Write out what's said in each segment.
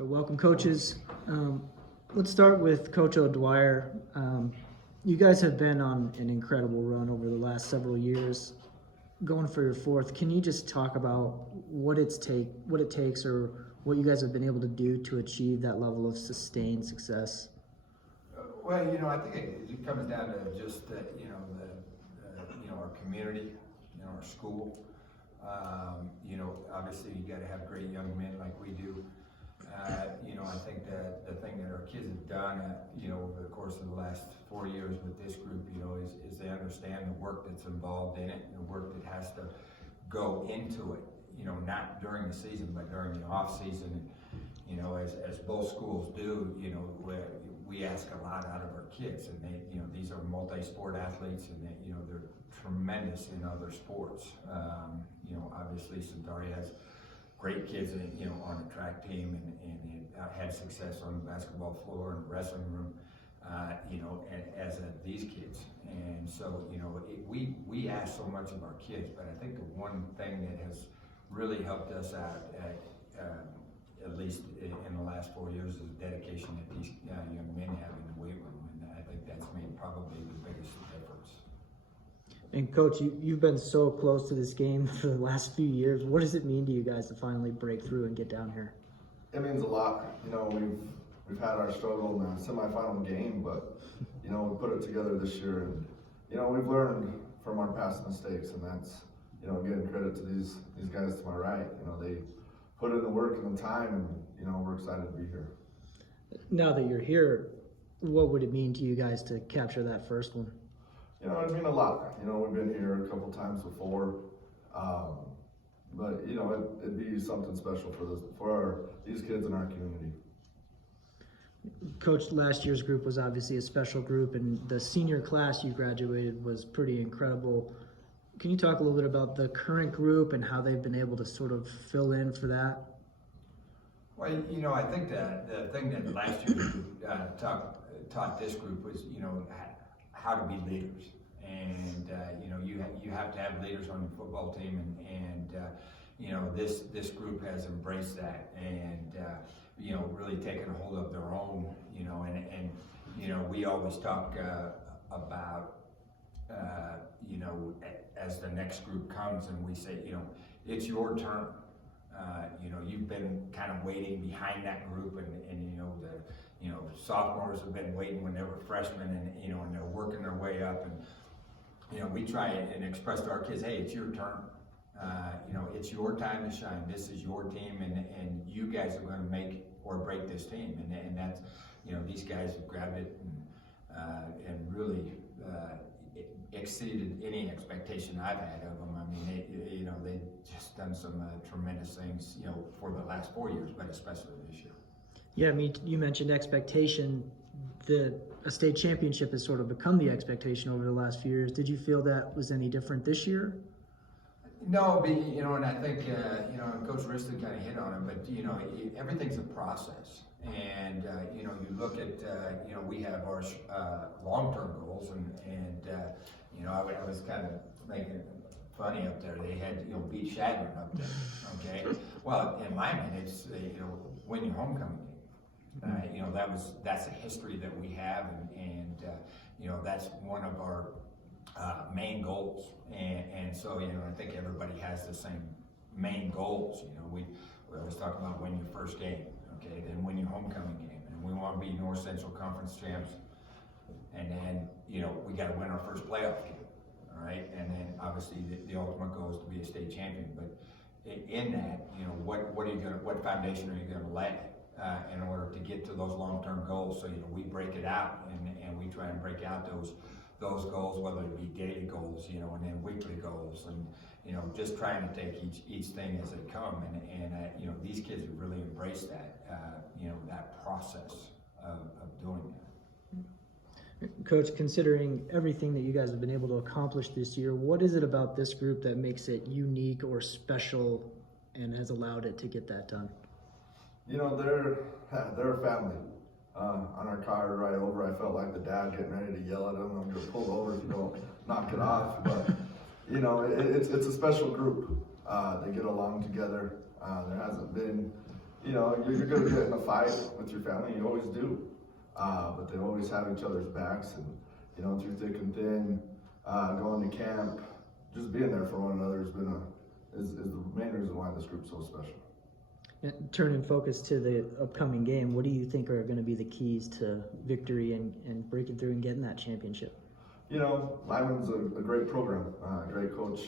Welcome, coaches. Let's start with Coach O'Dwyer. You guys have been on an incredible run over the last several years, going for your fourth. Can you just talk about what it takes, or what you guys have been able to do to achieve that level of sustained success? Well, I think it comes down to just our community, our school. Obviously you got to have great young men like we do. I think that the thing that our kids have done, over the course of the last 4 years with this group, is they understand the work that's involved in it, and the work that has to go into it. Not during the season, but during the off season. As both schools do, we ask a lot out of our kids, and these are multi-sport athletes, and they're tremendous in other sports. Obviously Centauri has great kids, on the track team, and had success on the basketball floor and the wrestling room, as these kids. And so, we ask so much of our kids, but I think the one thing that has really helped us out, at least in the last 4 years, is the dedication that these young men have in the weight room, and I think that's made probably the biggest difference. And Coach, you've been so close to this game for the last few years. What does it mean to you guys to finally break through and get down here? It means a lot. We've had our struggle in the semifinal game, but we put it together this year, and we've learned from our past mistakes, and that's giving credit to these guys to my right. They put in the work and the time, and we're excited to be here. Now that you're here, what would it mean to you guys to capture that first one? It'd mean a lot. We've been here a couple times before, but it'd be something special for these kids in our community. Coach, last year's group was obviously a special group, and the senior class you graduated was pretty incredible. Can you talk a little bit about the current group and how they've been able to sort of fill in for that? Well, I think that the thing that last year taught this group was, how to be leaders. And, you have to have leaders on your football team, and this group has embraced that, and, really taken a hold of their own, and we always talk about, as the next group comes, and we say, it's your turn. You've been kind of waiting behind that group, and the sophomores have been waiting when they were freshmen, and they're working their way up, and we try and express to our kids, hey, it's your turn. It's your time to shine. This is your team, and you guys are going to make or break this team, and that's, these guys have grabbed it and really exceeded any expectation I've had of them. I mean, they've just done some tremendous things, for the last 4 years, but especially this year. Yeah, I mean, you mentioned expectation. A state championship has sort of become the expectation over the last few years. Did you feel that was any different this year? No, and I think, Coach Riston kind of hit on it, but, everything's a process. And, you look at, we have our long-term goals, and I was kind of making funny up there. They had, beat Chagrin up there, okay? Well, in Limon, it's, win your homecoming game. That's a history that we have, and that's one of our main goals, and so I think everybody has the same main goals. We always talk about win your first game, okay, then win your homecoming game, and we want to be North Central Conference champs, and then we got to win our first playoff game, all right, and then obviously the ultimate goal is to be a state champion. But in that, what foundation are you going to lay in order to get to those long-term goals? So we break it out, and we try and break out those goals, whether it be daily goals, and then weekly goals, and just trying to take each thing as they come, and these kids have really embraced that, that process of doing that. Coach, considering everything that you guys have been able to accomplish this year, what is it about this group that makes it unique or special and has allowed it to get that done? They're a family. On our car ride over, I felt like the dad getting ready to yell at him, I'm going to pull over if you don't knock it off. But, it's a special group. They get along together. There hasn't been you know, you're gonna get in a fight with your family, you always do. But they always have each other's backs, and you know, through thick and thin, going to camp, just being there for one another has been is the main reason why this group's so special. And turning focus to the upcoming game, what do you think are going to be the keys to victory and breaking through and getting that championship? You know, Lyman's a great program, great coach.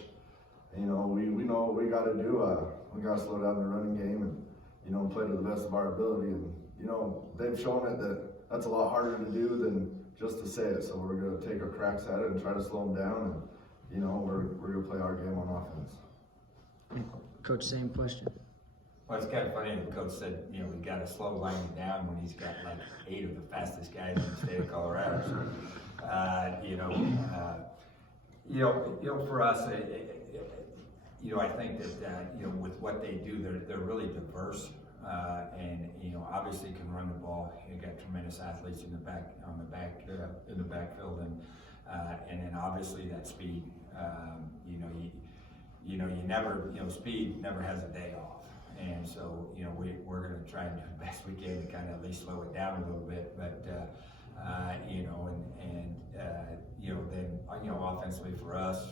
You know, we know what we got to do. We got to slow down the running game and, you know, play to the best of our ability. And, you know, they've shown it that that's a lot harder to do than just to say it. So we're going to take our cracks at it and try to slow them down. And, you know, we're going to play our game on offense. Coach, same question. Well, it's kind of funny, the coach said, you know, we got to slow Lyman down when he's got like 8 of the fastest guys in the state of Colorado. So, for us, you know, I think that you know, with what they do, they're really diverse, and you know, obviously can run the ball. You got tremendous athletes in the backfield, and then obviously that speed. Speed never has a day off. And so, you know, we're going to try and do the best we can to kind of at least slow it down a little bit. But, then offensively for us,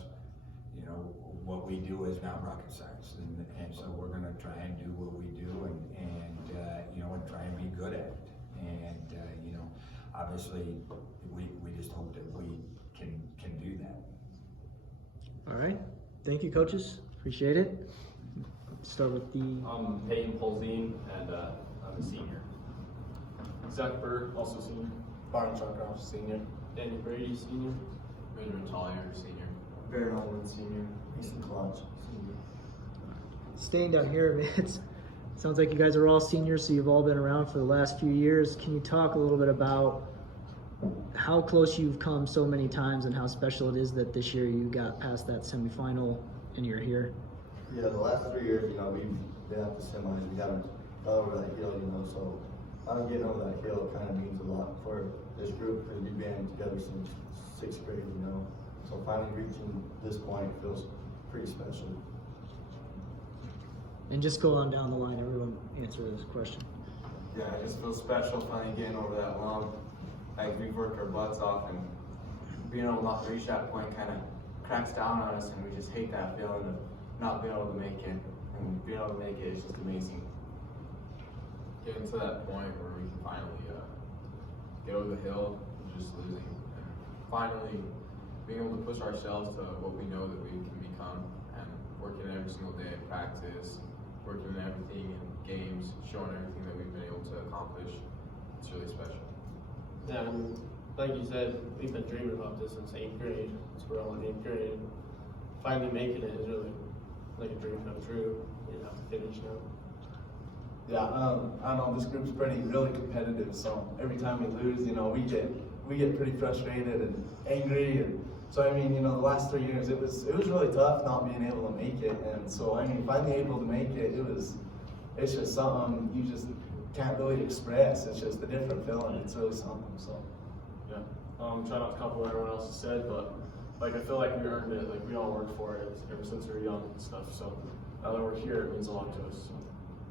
you know, what we do is not rocket science. And so we're going to try and do what we do and try and be good at it. And, obviously we just hope that we can do that. All right. Thank you, coaches. Appreciate it. Start with the... I'm Peyton Polzine, and I'm a senior. Zach Burke, also senior. Byron Chuckoff, senior. Danny Brady, senior. Benjamin Collier, senior. Barry Allman, senior. Mason Clutch, senior. Staying down here, it sounds like you guys are all seniors, so you've all been around for the last few years. Can you talk a little bit about how close you've come so many times and how special it is that this year you got past that semifinal and you're here? Yeah, the last 3 years, you know, we've been at the semis. We haven't got over that hill, you know, so getting over that hill kind of means a lot for this group because we've been together since 6th grade, you know. So finally reaching this point feels pretty special. And just go on down the line, everyone answer this question. Yeah, it just feels special finally getting over that lump. Like, we've worked our butts off, and being able not to reach that point kind of cracks down on us, and we just hate that feeling of not being able to make it. And being able to make it is just amazing. Getting to that point where we can finally get over the hill and just losing, and finally being able to push ourselves to what we know that we can become, and working every single day at practice, working in everything in games, showing everything that we've been able to accomplish. It's really special. Yeah, I mean, like you said, we've been dreaming about this since 8th grade. So we're all in 8th grade. Finally making it is really like a dream come true. You have to finish now. Yeah, I know this group's really competitive. So every time we lose, you know, we get pretty frustrated and angry. And so I mean, you know, the last 3 years it was really tough not being able to make it. And so I mean, finally able to make it, it's just something you just can't really express. It's just a different feeling. It's really something. So Yeah. Try not to couple what everyone else has said, but like I feel like we earned it. Like we all worked for it ever since we were young and stuff. So now that we're here, it means a lot to us. So.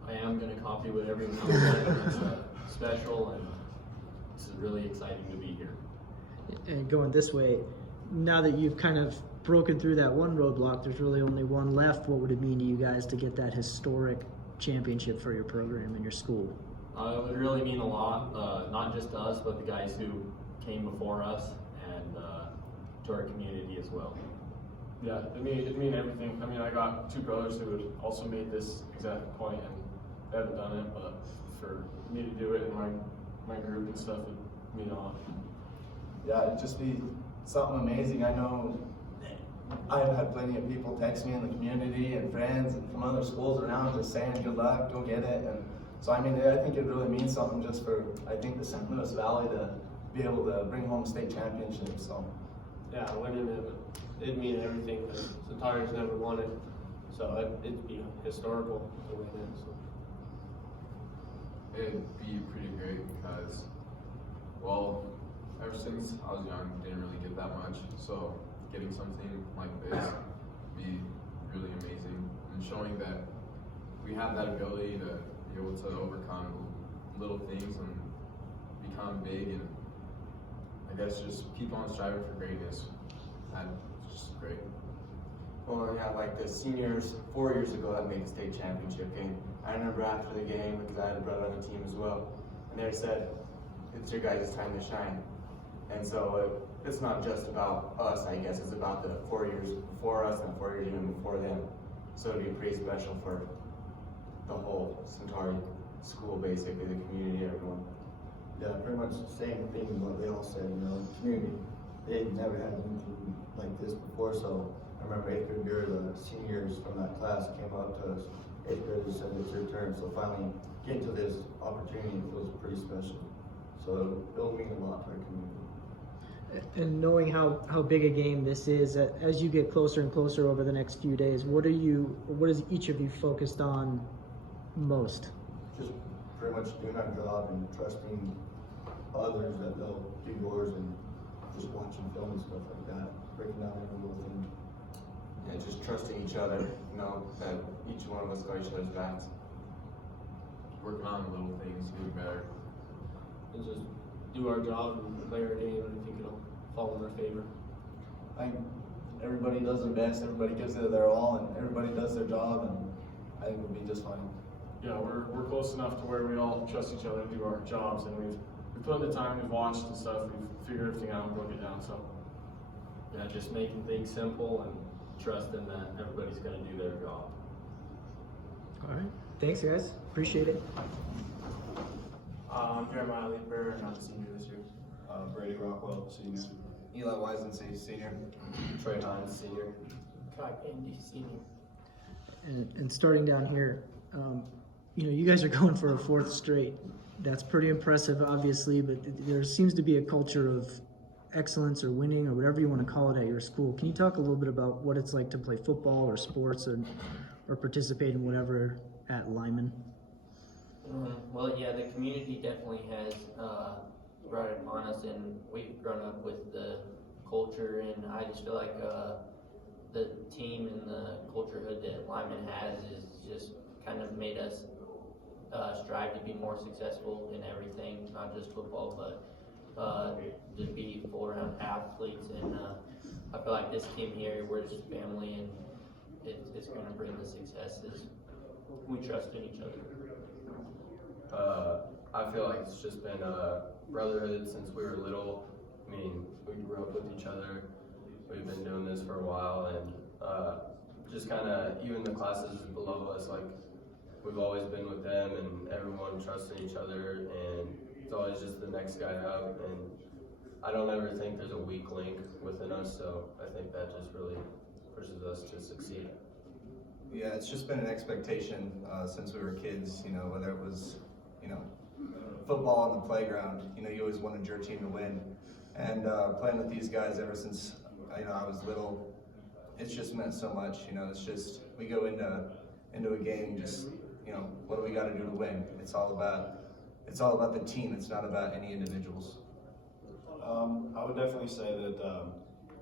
I am going to copy what everyone else said. It's special, and this is really exciting to be here. And going this way, now that you've kind of broken through that one roadblock, there's really only one left. What would it mean to you guys to get that historic championship for your program and your school? It would really mean a lot, not just to us, but the guys who came before us, and to our community as well. Yeah, it mean everything. I mean, I got 2 brothers who had also made this exact point, and they haven't done it, but for me to do it in my group and stuff would mean a lot. yeah, it'd just be something amazing. I know I've had plenty of people text me in the community and friends and from other schools around just saying good luck, go get it. And so I mean, I think it really means something just for, I think, the St. Louis Valley to be able to bring home state championships. So Yeah, winning it'd mean everything. The Centauri's never won it, so it'd be historical to win it. So. It'd be pretty great because, well, ever since I was young, didn't really get that much. So getting something like this would be really amazing, and showing that we have that ability to be able to overcome little things and become big, and I guess just keep on striving for greatness. And it's just great. Well, yeah, like the seniors 4 years ago that made the state championship game. I remember after the game, because I had a brother on the team as well, and they said, it's your guys' time to shine. And so it's not just about us, I guess, it's about the 4 years before us and 4 years even before them. So it'd be pretty special for the whole Centauri school, basically, the community, everyone. Yeah, pretty much the same thing what they all said, you know, community. They had never had anything like this before, so I remember 8th grade year, the seniors from that class came up to us, 8th graders said it's your turn, so finally getting to this opportunity feels pretty special. So it'll mean a lot to our community. And knowing how big a game this is, as you get closer and closer over the next few days, what is each of you focused on most? Just pretty much doing our job and trusting others that they'll do yours, and just watching film and stuff like that, breaking down every little thing. Yeah, just trusting each other, you know, that each one of us got each other's backs. Working on the little things, getting better. And just do our job and play our game, and I think it'll fall in our favor. I think everybody does their best, everybody gives it their all, and everybody does their job, and I think we'll be just fine. Yeah, we're close enough to where we all trust each other to do our jobs, and we've put in the time, we've watched and stuff, we've figured everything out and broke it down. So Yeah, just making things simple and trusting that everybody's gonna do their job. All right, thanks guys, appreciate it. I'm Jeremiah Leeper, and I'm a senior this year. Brady Rockwell, senior. Eli Wisensee, senior. Trey Hines, senior. Kai Andy, senior. And starting down here, you guys are going for a 4th straight. That's pretty impressive, obviously, but there seems to be a culture of excellence or winning or whatever you want to call it at your school. Can you talk a little bit about what it's like to play football or sports or participate in whatever at Lyman? Well, yeah, the community definitely has brought it upon us, and we've grown up with the culture, and I just feel like the team and the culture hood that Lyman has is just kind of made us strive to be more successful in everything, not just football, but just be full around athletes. And I feel like this team here, we're just family, and it's going to bring the successes. We trust in each other. I feel like it's just been a brotherhood since we were little. I mean, we grew up with each other. We've been doing this for a while, and just kind of even the classes below us, like we've always been with them, and everyone trusting each other, and it's always just the next guy up. And I don't ever think there's a weak link within us, so I think that just really pushes us to succeed. Yeah, it's just been an expectation since we were kids, whether it was, football on the playground, you always wanted your team to win. And playing with these guys ever since, I was little, it's just meant so much, it's just, we go into a game just, what do we got to do to win? It's all about the team, it's not about any individuals. I would definitely say that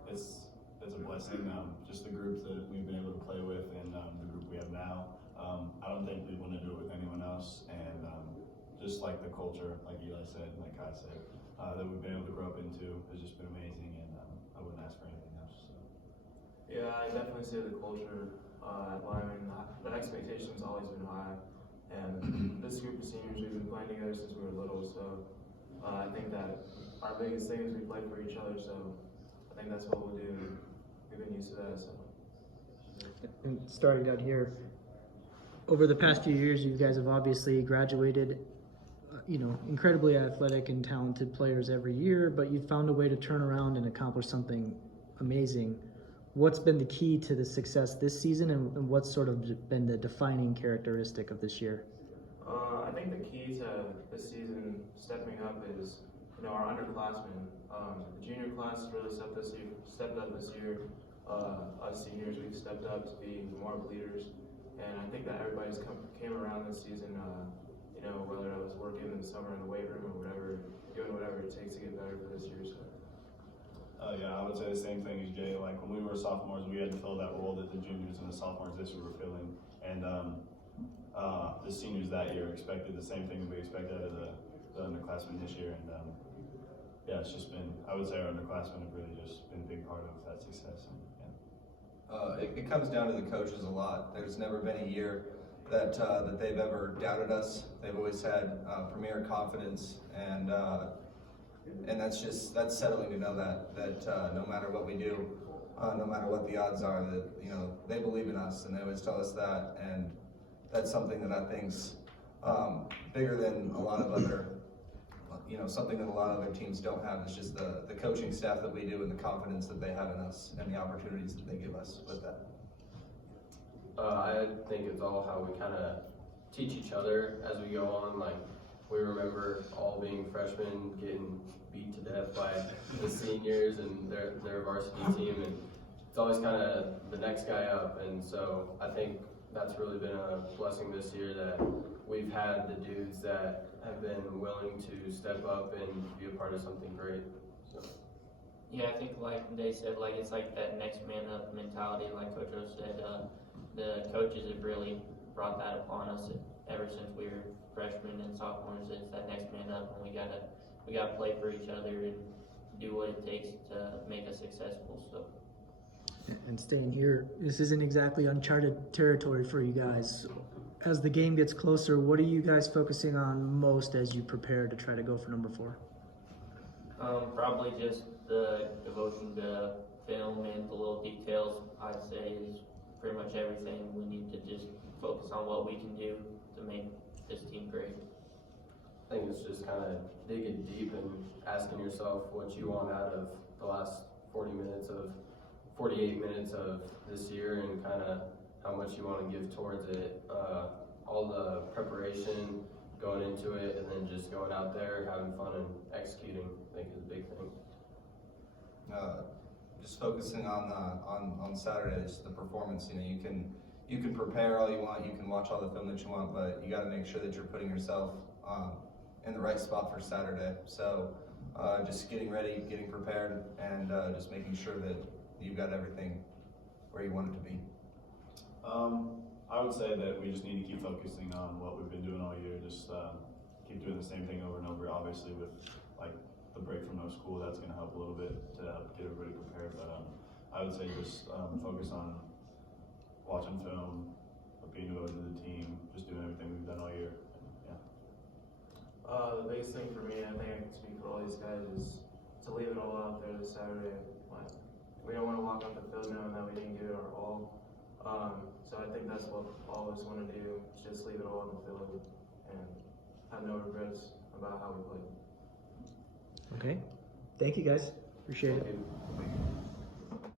it's a blessing, just the group that we've been able to play with and the group we have now. I don't think we'd want to do it with anyone else, and just like the culture, like Eli said, like Kai said, that we've been able to grow up into has just been amazing, and I wouldn't ask for anything else. So. Yeah, I definitely say the culture at Lyman, the expectation's always been high, and this group of seniors, we've been playing together since we were little, so I think that our biggest thing is we play for each other, so I think that's what we'll do. We've been used to that, so. And starting out here, over the past few years, you guys have obviously graduated, incredibly athletic and talented players every year, but you've found a way to turn around and accomplish something amazing. What's been the key to the success this season, and what's sort of been the defining characteristic of this year? I think the key to this season stepping up is, our underclassmen. The junior class really stepped up this year. Us seniors, we've stepped up to be more of leaders, and I think that everybody's came around this season. Whether I was working in the summer in the weight room or whatever, doing whatever it takes to get better for this year. So. Yeah, I would say the same thing as Jay. Like when we were sophomores, we had to fill that role that the juniors and the sophomores this year were filling, and the seniors that year expected the same thing that we expected out of the underclassmen this year, and yeah, it's just been, I would say our underclassmen have really just been a big part of that success. And, yeah. It comes down to the coaches a lot. There's never been a year that they've ever doubted us. They've always had premier confidence, and that's settling to know that no matter what we do, no matter what the odds are, that they believe in us, and they always tell us that, and that's something that I think's bigger than a lot of other. Something that a lot of other teams don't have is just the coaching staff that we do and the confidence that they have in us and the opportunities that they give us with that. I think it's all how we kind of teach each other as we go on. Like, we remember all being freshmen getting beat to death by the seniors and their varsity team, and it's always kind of the next guy up. And so I think that's really been a blessing this year, that we've had the dudes that have been willing to step up and be a part of something great. So. Yeah, I think like they said, like it's like that next man up mentality. Like Coach O said, the coaches have really brought that upon us ever since we were freshmen and sophomores. It's that next man up, and we gotta play for each other and do what it takes to make us successful. So. And staying here, this isn't exactly uncharted territory for you guys. As the game gets closer, what are you guys focusing on most as you prepare to try to go for number 4? Probably just the devotion to film and the little details. I'd say is pretty much everything. We need to just focus on what we can do to make this team great. I think it's just kind of digging deep and asking yourself what you want out of the last 48 minutes of this year, and kind of how much you want to give towards it. All the preparation going into it, and then just going out there, having fun and executing, I think is a big thing. Just focusing on Saturday, just the performance. You can prepare all you want, you can watch all the film that you want, but you got to make sure that you're putting yourself in the right spot for Saturday. So just getting ready, getting prepared, and just making sure that you've got everything where you want it to be. I would say that we just need to keep focusing on what we've been doing all year. Just keep doing the same thing over and over. Obviously, with like the break from no school, that's going to help a little bit to help get everybody prepared. But I would say just focus on watching film, being devoted to the team, just doing everything we've done all year. Yeah. The biggest thing for me, I think I can speak for all these guys, is to leave it all out there this Saturday. Like, we don't want to walk off the field knowing that we didn't give it our all. So I think that's what all of us want to do, is just leave it all on the field and have no regrets about how we played. Okay. Thank you guys. Appreciate it. Thank you.